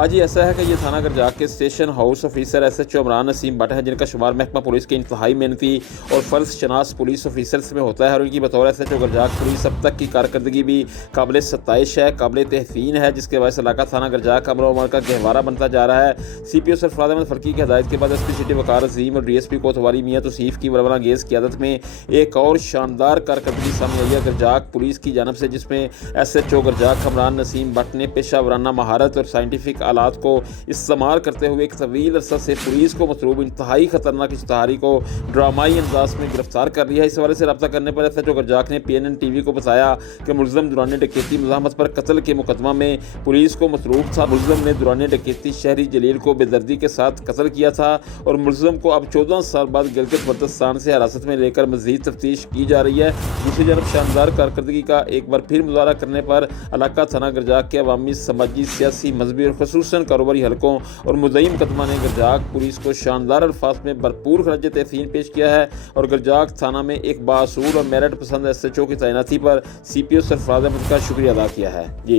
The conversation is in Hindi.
हाँ जी, ऐसा है कि ये थाना गरजाक के station house officer SHO Imran Naseem Bhatt हैं, जिनका शुमार महकमा पुलिस के इंतहाई मेहनती और फ़र्ज शनास पुलिस ऑफिसर्स में होता है और उनकी बतौर एसएचओ गरजाक पुलिस अब तक की कारकर्दगी भी काबिल सताइश है, काबिल तहसीन है, जिसके वजह से इलाका थाना गरजाक अमर उमर का गहवारा बनता जा रहा है। CPO सरफराज अहमद फरकी की हदायत के बाद SP सिटी वकार अजीम और DSP कोतवाली मियां तौसीफ की वरवरांगेज़ क़ियादत में एक और शानदार कारकर्दगी सामने आई है गरजाक पुलिस की जानब से, जिसमें एसएचओ गरजाक इमरान नसीम भट्ट ने पेशा वराना महारत और साइंटिफिक आलात को इस्तेमाल करते हुए एक तवील अरसा से पुलिस को मतलूब इंतहाई खतरनाक इश्तहारी को ड्रामाई अंदाज में गिरफ्तार कर लिया है। इस हवाले से रब्ता करने पर एसएचओ गरजाक ने PNN TV को बताया कि मुलज़म दुरान डकैती मुज़ाहमत पर कत्ल के मुकदमा में पुलिस को मतलूब था। मुलज़म ने दुरान डकैती शहरी जलील को बेदर्दी के साथ कत्ल किया था और मुलज़म को अब 14 साल बाद गिलगित बल्तिस्तान से हिरासत में लेकर मज़ीद तफ्तीश की जा रही है। दूसरी जानब शानदार कारकर्दगी का एक बार फिर मुजाहरा करने पर इलाका थाना गरजाक के अवामी, समाजी, सियासी, मजहबी और खुसूसन कारोबारी हलकों और मुद्दई मुकदमा ने गरजाक पुलिस को शानदार अल्फाज में भरपूर खराज तहसीन पेश किया है और गरजाक थाना में एक बासूल और मेरिट पसंद SHO की तैनाती पर CPO सरफराज अहमद का शुक्रिया अदा किया है। जी।